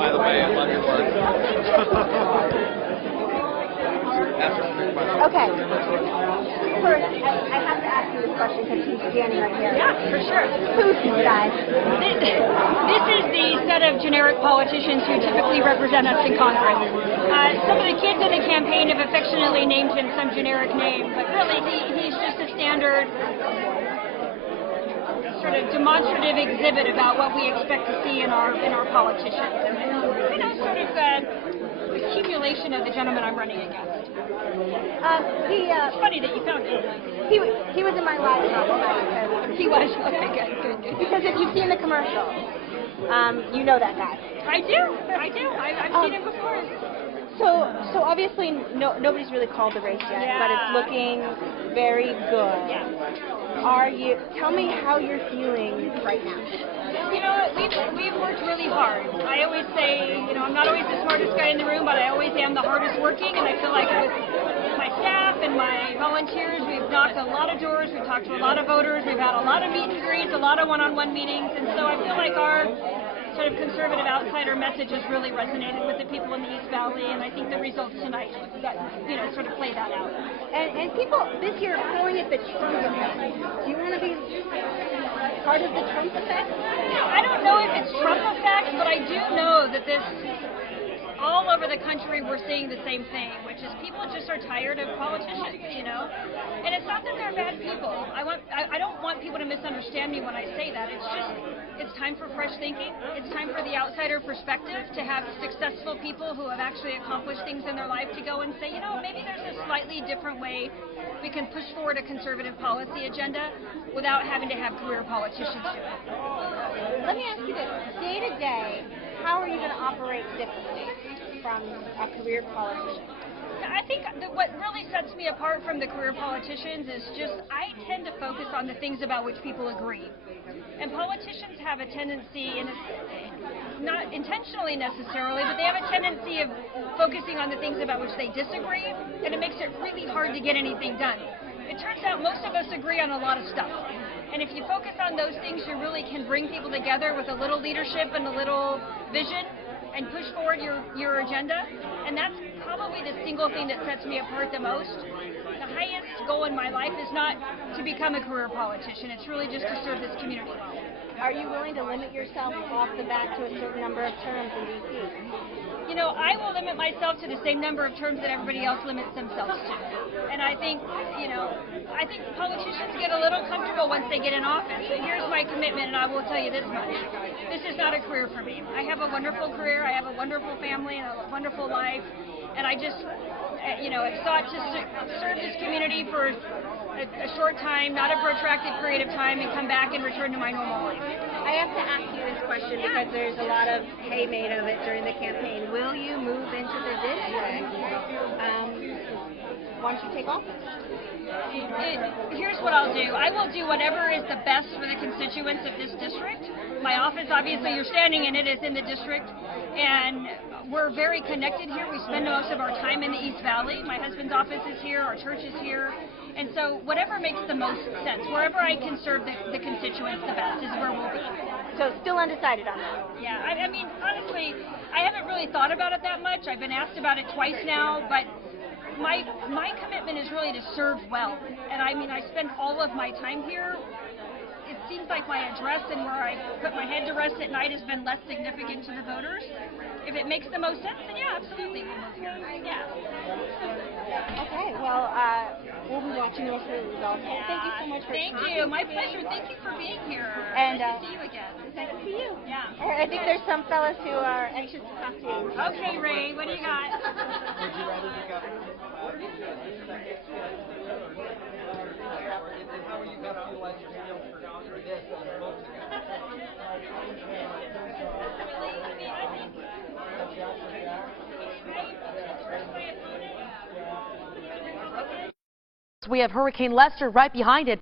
by the way, I love your work. Okay. First, I have to ask you this question because he's standing right here. Yeah, for sure. Who's this guy? This is the set of generic politicians who typically represent us in Congress. Some of the kids in the campaign have affectionately named him some generic name, but really he's just a standard sort of demonstrative exhibit about what we expect to see in our politicians. And, sort of accumulation of the gentleman I'm running against. It's funny that you found it. He was in my live because he was. Okay, good. Because if you've seen the commercial, you know that guy. I do. I've seen him before. So obviously nobody's really called the race yet, but it's looking very good. Yeah. Tell me how you're feeling right now. We've worked really hard. I always say, I'm not always the smartest guy in the room, but I always am the hardest working, and I feel like with my staff and my volunteers, we've knocked a lot of doors, we've talked to a lot of voters, we've had a lot of meet and greets, a lot of one-on-one meetings, and so I feel like our sort of conservative outsider message has really resonated with the people in the East Valley, and I think the results tonight that sort of play that out. And people this year are calling it the Trump effect. Do you want to be part of the Trump effect? I don't know if it's Trump effect, but I do know that all over the country we're seeing the same thing, which is people just are tired of politicians, And it's not that they're bad people. I don't want people to misunderstand me when I say that. It's time for fresh thinking. It's time for the outsider perspective to have successful people who have actually accomplished things in their life to go and say, maybe there's a slightly different way we can push forward a conservative policy agenda without having to have career politicians do it. Let me ask you this. Day to day, how are you going to operate differently from a career politician? I think that what really sets me apart from the career politicians is just I tend to focus on the things about which people agree. And politicians have a tendency, and it's not intentionally necessarily, but they have a tendency of focusing on the things about which they disagree, and it makes it really hard to get anything done. It turns out most of us agree on a lot of stuff. And if you focus on those things, you really can bring people together with a little leadership and a little vision and push forward your agenda. And that's probably the single thing that sets me apart the most. The highest goal in my life is not to become a career politician. It's really just to serve this community well. Are you willing to limit yourself off the bat to a certain number of terms in D.C.? I will limit myself to the same number of terms that everybody else limits themselves to. And I think politicians get a little comfortable once they get in office. And here's my commitment, and I will tell you this much. This is not a career for me. I have a wonderful career, I have a wonderful family, and a wonderful life, and I just, have sought to serve this community for a short time, not a protracted period of time, and come back and return to my normal life. I have to ask you this question because there's a lot of hay made of it during the campaign. Will you move into the district once you take office? Here's what I'll do. I will do whatever is the best for the constituents of this district. My office, obviously, you're standing in it, is in the district, and we're very connected here. We spend most of our time in the East Valley. My husband's office is here, our church is here, and so whatever makes the most sense, wherever I can serve the constituents the best is where we'll be. So still undecided on that? Yeah, I mean, honestly, I haven't really thought about it that much. I've been asked about it twice now, but my commitment is really to serve well. And I mean, I spend all of my time here. It seems like my address and where I put my head to rest at night has been less significant to the voters. If it makes the most sense, then yeah, absolutely we'll move here. Yeah. Okay, well, we'll be watching the rest of the results. Yeah. Thank you so much for Thank you. My pleasure. Thank you for being here. And, nice to see you again. Nice to see you. Yeah. I think there's some fellas who are anxious to talk to you. Okay, Ray, what do you got? Would you rather be governor? And how are you best utilizing your skills for this as opposed to We have Hurricane Lester right behind it.